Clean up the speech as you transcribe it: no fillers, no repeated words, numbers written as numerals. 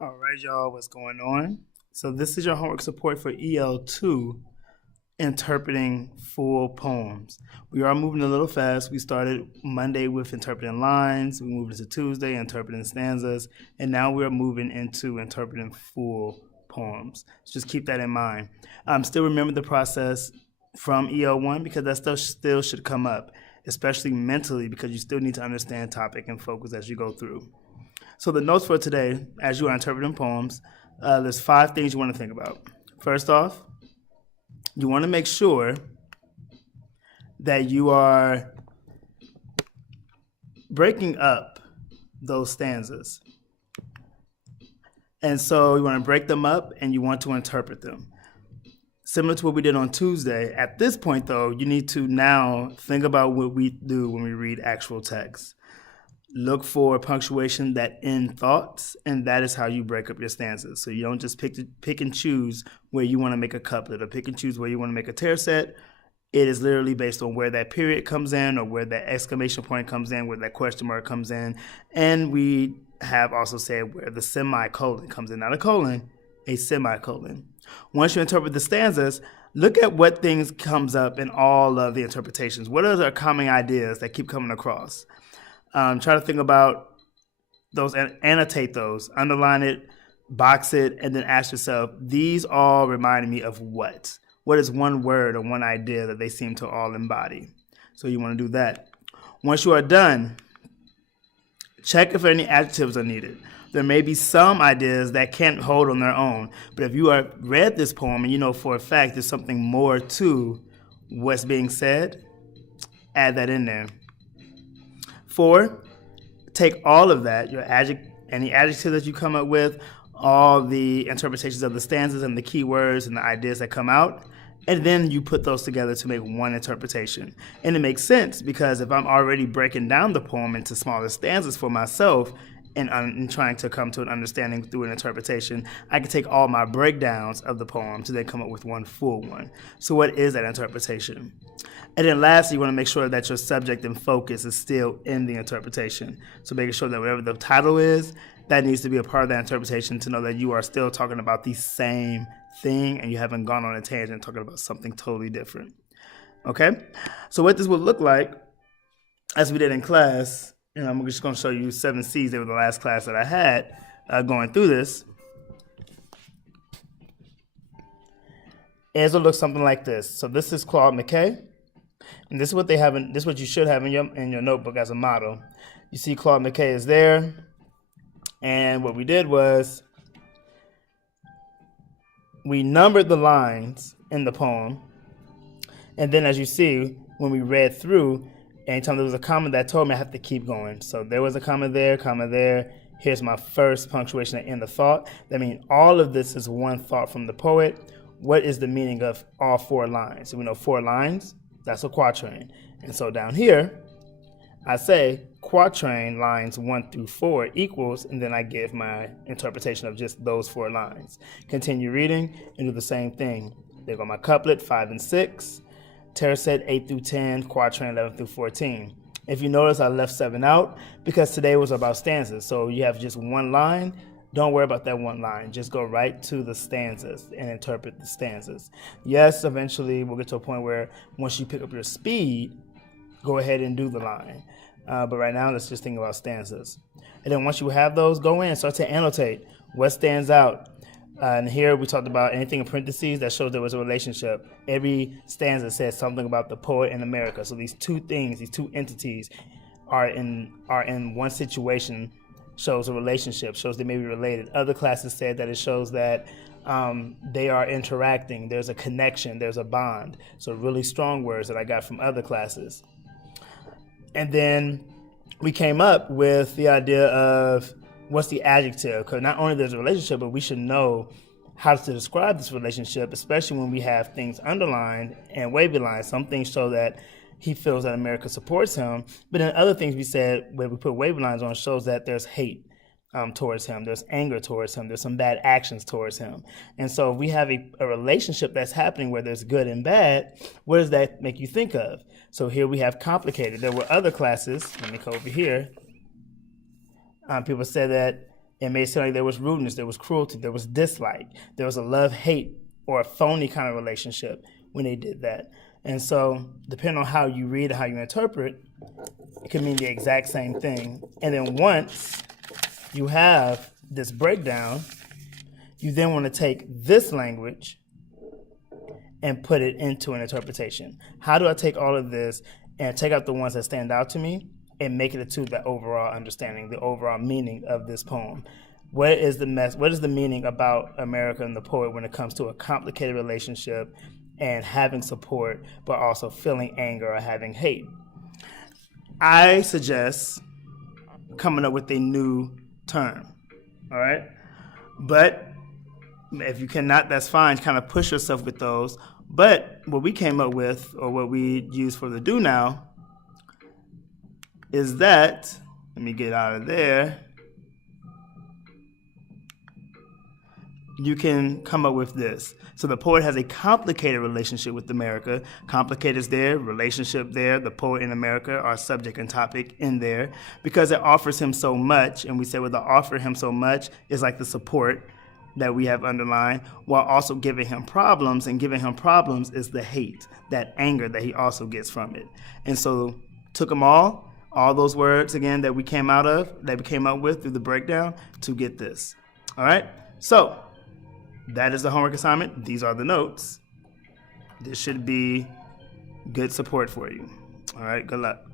All right, y'all, what's going on? So this is your homework support for EL2, interpreting full poems. We are moving a little fast. We started Monday with interpreting lines, we moved into Tuesday, interpreting stanzas, and now we're moving into interpreting full poems. So just keep that in mind. Still remember the process from EL1 because that stuff still should come up, especially mentally, because you still need to understand topic and focus as you go through. So the notes for today, as you are interpreting poems, there's 5 things you want to think about. First off, you want to make sure that you are breaking up those stanzas. And so you want to break them up and you want to interpret them. Similar to what we did on Tuesday, at this point though, you need to now think about what we do when we read actual text. Look for punctuation that end thoughts, and that is how you break up your stanzas. So you don't just pick and choose where you want to make a couplet or pick and choose where you want to make a tercet. It is literally based on where that period comes in or where that exclamation point comes in, where that question mark comes in. And we have also said where the semicolon comes in, not a colon, a semicolon. Once you interpret the stanzas, look at what things comes up in all of the interpretations. What are the common ideas that keep coming across? Try to think about those and annotate those, underline it, box it, and then ask yourself, these all remind me of what? What is one word or one idea that they seem to all embody? So you want to do that. Once you are done, check if any adjectives are needed. There may be some ideas that can't hold on their own, but if you have read this poem and you know for a fact there's something more to what's being said, add that in there. 4, take all of that, any adjective that you come up with, all the interpretations of the stanzas and the key words and the ideas that come out, and then you put those together to make one interpretation. And it makes sense because if I'm already breaking down the poem into smaller stanzas for myself and trying to come to an understanding through an interpretation, I can take all my breakdowns of the poem to then come up with one full one. So what is that interpretation? And then lastly, you want to make sure that your subject and focus is still in the interpretation. So making sure that whatever the title is, that needs to be a part of that interpretation to know that you are still talking about the same thing and you haven't gone on a tangent talking about something totally different. Okay? So what this would look like, as we did in class, and I'm just going to show you 7 C's. They were the last class that I had going through this. It will look something like this. So this is Claude McKay. And this is what they have. This is what you should have in your notebook as a model. You see, Claude McKay is there, and what we did was we numbered the lines in the poem, and then as you see, when we read through, anytime there was a comma that told me I have to keep going. So there was a comma there, comma there. Here's my first punctuation at end of thought. That means all of this is one thought from the poet. What is the meaning of all 4 lines? So we know 4 lines. That's a quatrain. And so down here, I say quatrain lines 1 through 4 equals, and then I give my interpretation of just those 4 lines. Continue reading and do the same thing. There go my couplet, 5 and 6, tercet 8 through 10, quatrain 11 through 14. If you notice, I left 7 out because today was about stanzas. So you have just one line. Don't worry about that one line. Just go right to the stanzas and interpret the stanzas. Yes, eventually we'll get to a point where once you pick up your speed, go ahead and do the line. But right now, let's just think about stanzas. And then once you have those, go in and start to annotate what stands out. And here we talked about anything in parentheses that shows there was a relationship. Every stanza says something about the poet in America. So these 2 things, these 2 entities are in one situation, shows a relationship, shows they may be related. Other classes said that it shows that they are interacting. There's a connection. There's a bond. So really strong words that I got from other classes. And then we came up with the idea of what's the adjective? Because not only there's a relationship, but we should know how to describe this relationship, especially when we have things underlined and wavy lines. Some things show that he feels that America supports him. But then other things we said, where we put wavy lines on, shows that there's hate towards him. There's anger towards him. There's some bad actions towards him. And so if we have a relationship that's happening where there's good and bad, what does that make you think of? So here we have complicated. There were other classes. Let me go over here. People said that It may seem like there was rudeness, there was cruelty, there was dislike, there was a love-hate or a phony kind of relationship when they did that. And so, depending on how you read and how you interpret, it can mean the exact same thing. And then once you have this breakdown, you then want to take this language and put it into an interpretation. How do I take all of this and take out the ones that stand out to me and make it to the overall understanding, the overall meaning of this poem? What is the meaning about America and the poet when it comes to a complicated relationship and having support, but also feeling anger or having hate? I suggest coming up with a new term, all right? But if you cannot, that's fine. Kind of push yourself with those. But what we came up with, or what we use for the do now, is that, let me get out of there. You can come up with this. So the poet has a complicated relationship with America. Complicated is there, relationship there, the poet in America, our subject and topic in there, because it offers him so much. And we say, well, the offer him so much is like the support that we have underlined, while also giving him problems. And giving him problems is the hate, that anger that he also gets from it. And so took them all those words again that we came up with through the breakdown to get this. All right? So that is the homework assignment. These are the notes. This should be good support for you. All right, good luck.